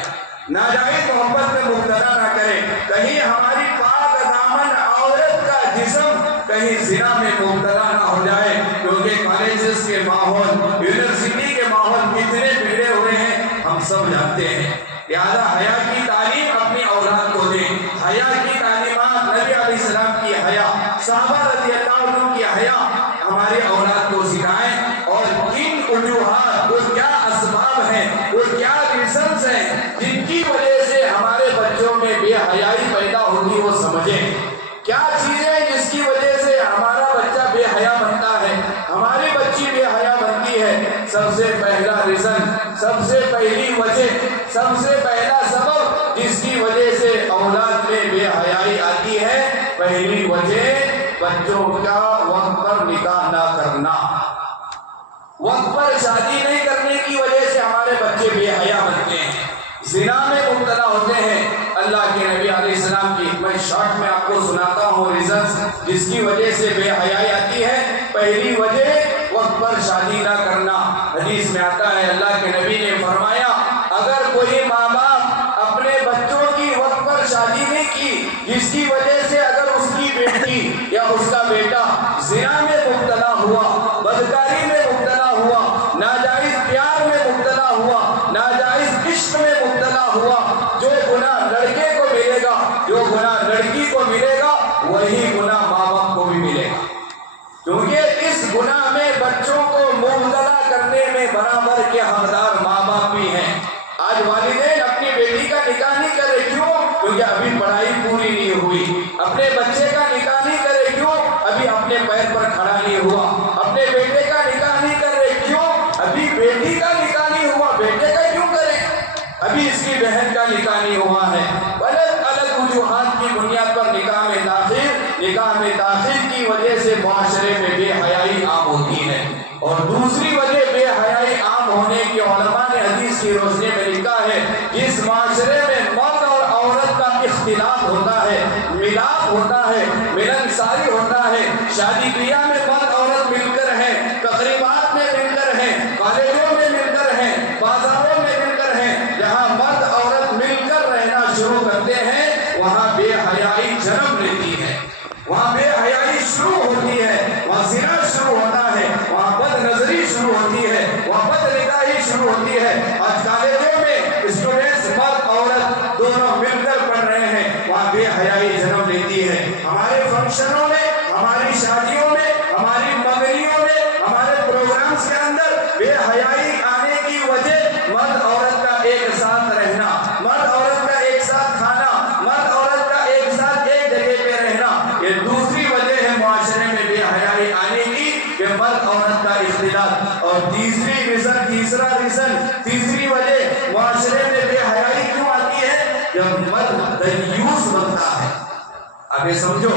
ناجائز محبت میں مبتلا نہ کرے، کہیں ہماری پاک دامن عورت کا جسم کہیں زنا میں مبتلا نہ ہو جائے، کیونکہ کالجز کے ماحول، یونیورسٹی کے ماحول کتنے بگڑے ہوئے ہیں ہم سب جانتے ہیں۔ لہذا حیا کی تعلیم اپنی اولاد کو دیں، حیا کی تعلیمات نبی علیہ السلام کی حیا، صحابہ رضی اللہ عنہ کی حیا ہماری اولاد کو سکھائیں، اور کن وجوہات، وہ کیا اسباب ہیں، وہ کیا ریزنز ہیں جن کی وجہ سے ہمارے بچوں میں بے حیائی پیدا ہوگی، وہ سمجھیں۔ کیا چیزیں جس کی وجہ سے ہمارا بچہ بے حیا بنتا ہے، ہماری بچی بے حیا بنتی ہے؟ سب سے پہلا ریزن، سب سے پہلی وجہ، سب سے پہلا سبب جس کی وجہ سے اولاد میں بے حیائی آتی ہے، پہلی وجہ بچوں کا وقت پر نکاح نہ کرنا۔ وقت پر شادی نہیں کرنے کی وجہ سے ہمارے بچے بے حیا بنتے ہیں، زنا میں مبتلا ہوتے ہیں۔ اللہ کے نبی علیہ السلام کی میں شارٹ میں آپ کو سناتا ہوں ریزنز جس کی وجہ سے بے حیائی آتی ہے۔ پہلی وجہ وقت پر شادی نہ کرنا۔ حدیث میں آتا ہے اللہ کے نبی نے فرمایا اگر کوئی ماں باپ اپنے بچوں کی وقت پر شادی نہیں کی جس کی وجہ سے اگر اس کی بیٹی یا اس کا بیٹا زنا میں مبتلا ہوا، بدکاری میں مبتلا ہوا، ناجائز پیار میں مبتلا ہوا، ناجائز عشق میں مبتلا ہوا، جو گناہ لڑکے کو ملے گا، جو گناہ لڑکی کو ملے گا، وہی گناہ ماں باپ کو بھی ملے گا، کیونکہ اس گناہ میں بچوں کو مبتلا کرنے میں برابر کے حقدار ماں باپ بھی ہیں۔ آج والدین اپنی بیٹی کا نکاح نہیں کرے، کیوں؟ کیونکہ ابھی پڑھائی پوری نہیں ہوئی۔ اپنے بچے کا نکاح نہیں کرے، کیوں؟ ابھی اپنے پیر پر کھڑا نہیں ہوا۔ اپنے بیٹے کا نکاح نہیں کر رہے، کیوں؟ ابھی بیٹی کا نکاح نہیں ہوا، بیٹے کا کیوں کرے؟ ابھی اس کی بہن کا نکاح نہیں ہوا ہے۔ الگ الگ وجوہات کی بنیاد پر نکاح میں تاخیر کی وجہ سے معاشرے میں بے حیائی عام ہوتی ہے۔ اور دوسری وجہ بے حیائی عام ہونے کی علماء نے حدیث کی روشنی میں لکھا ہے جس معاشرے میں مرد اور عورت کا اختلاط ہوتا ہے، ملاپ ہوتا ہے، ملنساری ہوتا ہے، شادی بیاہ میں مرد عورت مل کر ہیں، تقریبات میں مل کر ہیں، کالجوں میں مل کر ہیں، بازاروں میں مل کر ہیں، جہاں مرد عورت مل کر رہنا شروع کرتے ہیں وہاں بے حیائی جنم لیتی ہے، وہاں بے حیائی شروع ہوتی ہے، وہاں زنا شروع ہوتا ہے، وہاں بد نظری شروع ہوتی ہے، وہاں بد نگاہی شروع ہوتی ہے۔ آج کالجوں میں اسٹوڈنٹس مرد عورت دونوں مل کر پڑھ رہے ہیں، وہاں بے حیائی جنم لیتی ہے۔ ہمارے فنکشنوں میں، ہماری شادیوں میں، ہماری منگنیوں میں، ہمارے پروگرامز کے اندر بے حیائی آنے کی وجہ مرد عورت کا ایک ساتھ رہنا، مرد عورت کا ایک ساتھ کھانا، مرد عورت کا ایک ساتھ ایک جگہ پہ رہنا، یہ دوسری وجہ ہے معاشرے میں بے حیائی آنے کی کہ مرد عورت کا اختلاط۔ اور تیسری وجہ معاشرے میں بے حیائی کیوں آتی ہے؟ جب مرد دیوس بنتا ہے۔ اب یہ سمجھو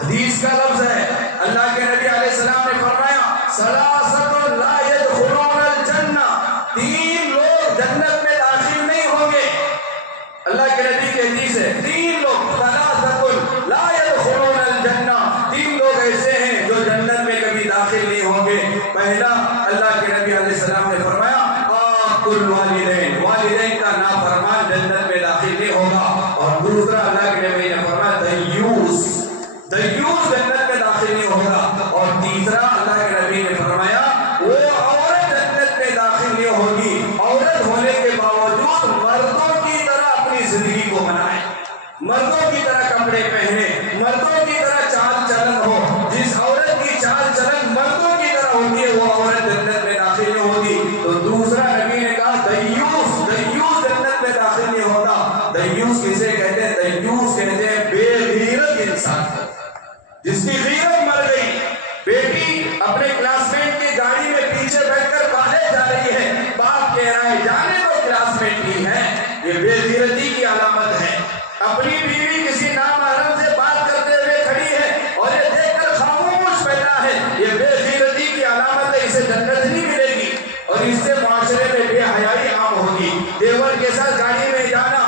حدیث کا لفظ ہے، اللہ کے نبی علیہ السلام نے فرمایا ثلاثۃ لا يدخلون الجنہ، تین لوگ جنت میں داخل نہیں ہوں گے۔ اللہ کے نبی کی حدیث ہے تین لوگ، ثلاثۃ لا يدخلون الجنہ، تین لوگ ایسے ہیں جو جنت میں کبھی داخل نہیں ہوں گے۔ پہلا اللہ کے نبی علیہ السلام نے فرمایا والدین کا نافرمان جنت میں داخل نہیں ہوگا، اور دوسرا اللہ کے نبی نے فرمایا دیوس جنت میں داخل نہیں ہوگا، اور تیسرا اللہ کے نبی نے فرمایا وہ عورت جنت میں داخل نہیں ہوگی عورت ہونے کے باوجود مردوں کی طرح اپنی زندگی کو بنائے، مردوں کی طرح کپڑے پہنے، مردوں کی طرح چال چلن ہو۔ جس عورت کی چال چلن مردوں کی طرح ہوتی ہے وہ عورت جنت میں داخل نہیں ہوتی۔ تو دوسرا نبی نے کہا دیوس جنت میں داخل نہیں ہوتا۔ دیوس کسے کہتے ہیں؟ دیوس کہتے ہیں بے غیرت انسان کو، جس کی غیرت مر گئی۔ بیٹی اپنے کلاس میٹ کی گاڑی میں پیچھے بیٹھ کر کالج جا رہی ہے، باپ کہہ رہا ہے جانے تو کلاس میٹ کی ہے، یہ بے غیرتی کی علامت ہے۔ اپنی بیوی کسی نامحرم سے بات کرتے ہوئے کھڑی ہے اور یہ دیکھ کر خاموش بیٹھا ہے، یہ بے غیرتی کی علامت ہے، اسے جنت نہیں ملے گی، اور اس سے معاشرے میں بے حیائی عام ہوگی۔ دیور کے ساتھ گاڑی میں جانا،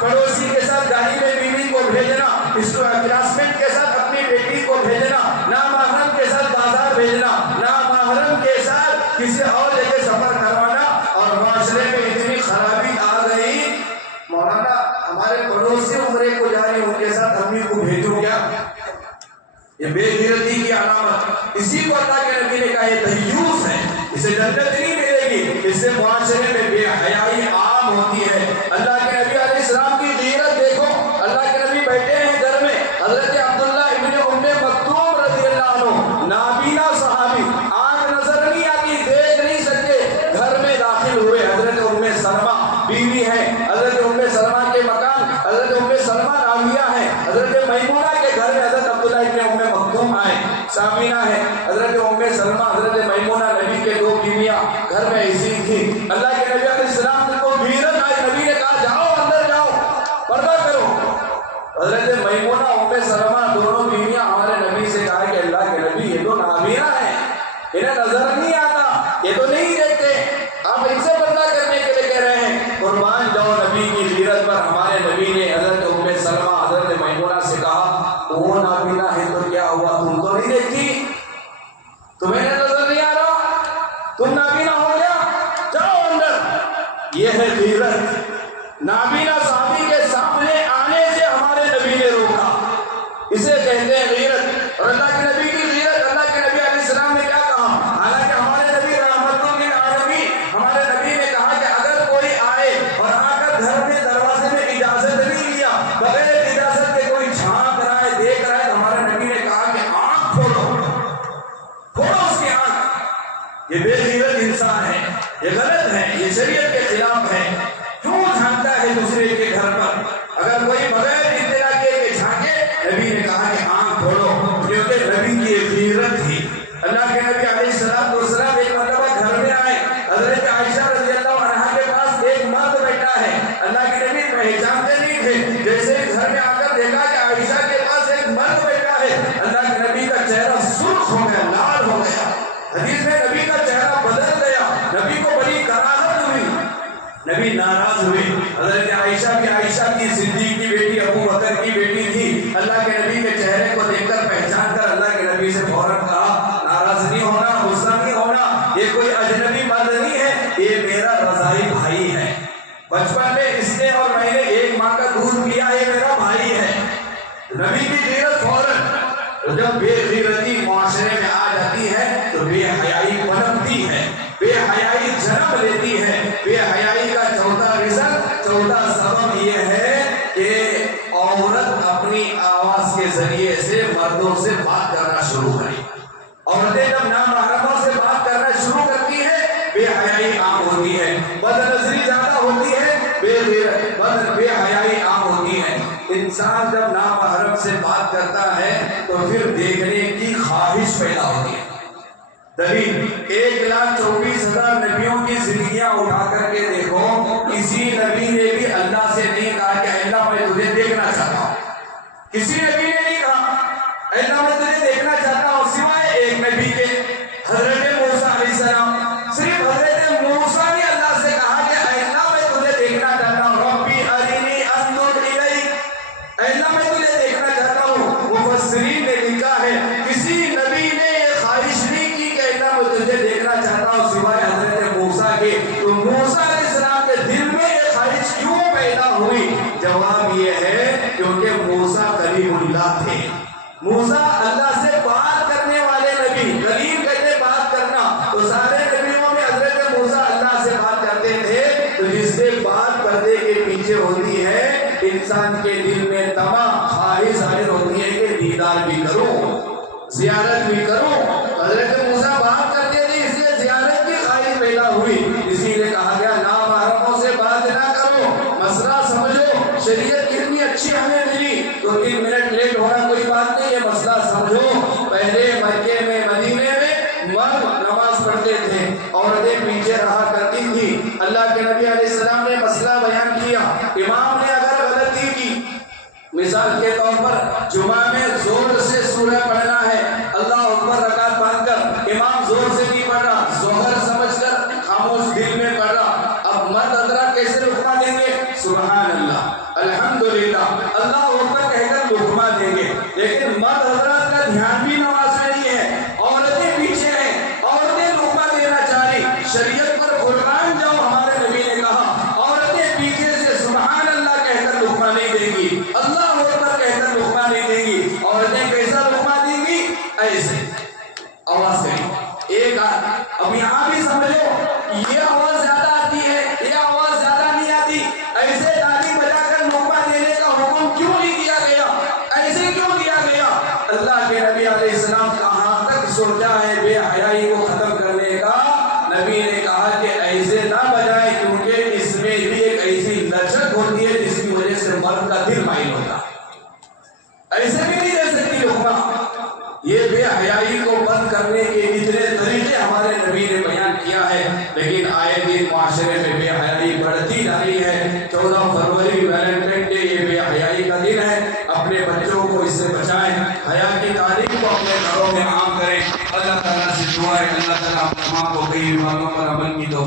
پڑوسی کے ساتھ گاڑی میں بیوی کو بھیجنا، کلاس میٹ کے ساتھ اپنی بیٹی کو بھیجنا، نامحرم کے ساتھ بازار بھیجنا، نامحرم کے ساتھ کسی اور جگہ سفر کروانا، اور معاشرے میں اتنی خرابی آ گئی مولانا ہمارے پڑوسی عمرے کو جا رہے ان کے ساتھ امی کو بھیجو کیا؟ یہ بے غیرتی کی علامت۔ اسی کو اللہ کے نبی نے کہا یہ دیوس ہے، اسے جنت نہیں ملے گی، اس سے معاشرے میں بے حیائی عام ہوتی ہے۔ اللہ کے نبی علیہ السلام کی غیرت دیکھو، اللہ کے نبی بیٹھے ہیں گھر میں، حضرت عبداللہ ابن ام مکتوم رضی اللہ عنہ نابینا صحابی، آنکھ نظر نہیں آتی، دیکھ نہیں سکتے، گھر میں داخل ہوئے۔ حضرت ام سلمہ بیوی ہے، حضرت ام سلمہ کے مکان حضرت ام سلمہ راویہ ہے، حضرت میمونہ کے گھر میں حضرت عبداللہ ابن ام مکتوم آئے، سامینہ ہے، حضرت ام سلمہ حضرت میمونہ نبی کے دو بیویاں گھر میں ایسی تھی۔ اللہ کے نبی علیہ السلام کو غیرت آئی، نبی نے کہا جاؤ اندر جاؤ پردہ کرو۔ حضرت میمونہ ام سلمہ دونوں بیویاں ہمارے نبی سے کہا کہ اللہ کے نبی یہ تو نابینا ہے، انہیں نظر نہیں آتا، یہ تو یہ ہے غیرت۔ نابینا صحابی کے سامنے آنے سے ہمارے نبی نے روکا، اسے کہتے ہیں غیرت۔ اور اللہ کے نبی کی غیرت، اللہ کے نبی علیہ السلام نے کیا کہا؟ حالانکہ ہمارے نبی رحمت للعالمین، ہمارے نبی نے کہا کہ اگر کوئی آئے اور آ کر گھر میں دروازے میں اجازت نہیں لیا، بغیر اجازت کے کوئی جھانک رہا ہے، دیکھ رہا ہے، تو ہمارے نبی نے کہا کہ آنکھ کھولو اس کی آنکھ۔ یہ بے غیرت انسان ہے، یہ غلط ہے، یہ شریعت کے خلاف ہے۔ کیوں جھانکتا ہے دوسرے کے گھر پر؟ اگر کوئی بغیر اطلاع کے جھانکے، نبی نے کہا کہ آنکھ کھولو، کیونکہ نبی کی غیرت تھی۔ اللہ کے نبی علیہ السلام ایک مرتبہ گھر میں آئے، حضرت عائشہ رضی اللہ عنہا کے پاس ایک مرد بیٹھا ہے۔ اللہ کے نبی پہچانتے نہیں تھے، جیسے گھر میں آ کر دیکھا کہ عائشہ کے پاس ایک مرد بیٹھا ہے، اللہ کے نبی کا چہرہ سرخ ہو گیا، لال ہو گیا۔ حدیث میں نبی کا چہرہ بدل گیا، نبی کو بڑی کراہت ہوئی، نبی ناراض ہوئے۔ حضرت عائشہ بھی عائشہ کی صدیق کی بیٹی، ابو بکر کی بیٹی تھی۔ اللہ کے نبی کے چہرے کو دیکھ کر پہچان کر اللہ کے نبی سے فوراً کہا، ناراض نہیں ہونا، غصہ نہیں ہونا، یہ کوئی اجنبی مرد نہیں ہے، یہ میرا رضاعی بھائی ہے، بچپن میں اس نے اور میں نے ایک ماں کا دودھ پیا، یہ میرا بھائی ہے۔ نبی کی غیرت فوراً، جب بے غیرتی معاشرے میں آ جاتی ہے تو بے حیائی پنپتی ہے، بے حیائی جنم لیتی ہے۔ بے حیائی کا چوتھا سبب یہ ہے کہ عورت اپنی آواز کے ذریعے سے مردوں سے بات کرنا شروع کرے۔ عورتیں جب نامحرموں سے بات کرنا شروع کرتی ہیں، بے حیائی عام ہوتی ہے، بد نظری زیادہ ہوتی ہے، بے حیائی عام ہوتی ہے۔ انسان جب نامحرم سے بات کرتا ہے تو پھر دیکھنے کی خواہش پیدا ہوتی ہے۔ دلیل 1,24,000 نبیوں کی زندگیاں اٹھا کر کے دیکھو، کسی نبی نے بھی اللہ سے نہیں کہا کہ اللہ میں تجھے دیکھنا چاہتا ہوں۔ کسی نبی نے نہیں کہا اللہ میں تجھے دیکھنا چاہتا ہوں، سوائے ایک نبی کے، حضرت موسیٰ علیہ السلام۔ صرف حضرت موسیٰ نے اللہ سے کہا کہ اللہ میں تجھے دیکھنا چاہتا ہوں، ربی ارنی انظر الیک، اللہ میں تجھے دیکھنا چاہتا ہوں۔ مفسرین نے لکھا ہے کسی نبی نے یہ خواہش نہیں کی کہ اللہ میں تجھے دیکھنا چاہتا ہوں سوائے حضرت موسیٰ کے۔ تو موسیٰ علیہ السلام کے دل میں یہ خواہش کیوں پیدا ہوئی؟ جواب یہ ہے کیونکہ موسیٰ کلیم اللہ تھے۔ موسیٰ اللہ سے بات کرنے والے نبی، کلیم کہتے بات کرنا، تو سارے نبیوں میں حضرت موسیٰ اللہ سے بات کرتے تھے۔ تو جس سے بات پردے کے پیچھے ہوتی ہے، انسان کے دل میں تمام خواہش ظاہر ہوتی ہے کہ دیدار بھی کروں، زیارت بھی کروں۔ حضرت موسیٰ بات کرتے تھے، اس لیے زیارت کی خواہش پیدا ہوئی۔ اسی لیے کہا گیا نامحرموں سے بات نہ کرو، مسئلہ سمجھو، شریعت کتنی اچھی ہمیں ملی، 2-3 منٹ لیٹ ہونا کوئی بات نہیں ہے، مسئلہ سمجھو۔ پہلے مکے میں مدینے میں مرد نماز پڑھتے تھے، عورتیں پیچھے رہا کرتی تھی۔ اللہ کے نبی علیہ السلام نے مسئلہ بیان کیا، امام نے اگر غلطی کی، مثال کے طور پر جمعہ میں زور سے سورہ پڑھنا ہے، اللہ اکبر رکعت باندھ کر، امام زور سے نہیں پڑھ رہا، ظہر سمجھ کر خاموش دل میں پڑھ رہا، اب مرد حضرات کیسے لقمہ دیں گے؟ سبحان اللہ، الحمدللہ، اللہ اکبر کہہ کر لقمہ دیں گے۔ لیکن مرد حضرات کا دھیان بھی نماز میں نہیں ہے، عورتیں پیچھے ہیں، عورتیں لقمہ دینا چاہ رہی، شریعت پر قربان جاؤ، ہمارے نبی نے کہا عورتیں پیچھے سے سبحان اللہ کہہ کر لقمہ نہیں دیں گی، اللہ اکبر کہہ کر لقمہ نہیں دیں گی۔ عورتیں کیسا لقمہ دیں گی؟ ایسے آواز کریں، ایک اب یہاں بھی سمجھو، یہ آواز زیادہ آتی ہے، یہ آواز زیادہ نہیں آتی، ایسے تالی بجا کر لقمہ دینے کا حکم کیوں نہیں دیا گیا؟ ایسے کیوں دیا گیا؟ اللہ کے نبی علیہ السلام کہاں تک سوچا ہے بے حیائی کو ختم کرنے کا؟ نبی نے کہا کہ ایسے نہ بجائے، کیونکہ اس میں بھی ایک ایسی لچک ہوتی ہے جس کی وجہ سے مرد کا دل مائل ہوتا ہے، ایسے بھی نہیں دے سکتی لقمہ۔ یہ بے حیائی کو بند کرنے کے اتنے طریقے ہمارے نبی نے بیان کیا ہے، لیکن آئے دن معاشرے میں بے حیائی بڑھتی جا رہی ہے۔ 14 فروری ویلنٹائن ڈے یہ بے حیائی کا دن ہے، اپنے بچوں کو اس سے بچائیں، حیا کی تعلیم کو اپنے گھروں میں عام کریں۔ اللہ تعالیٰ سے دعا ہے اللہ تعالیٰ ہم تمام کو کئی باتوں پر عمل کی توفیق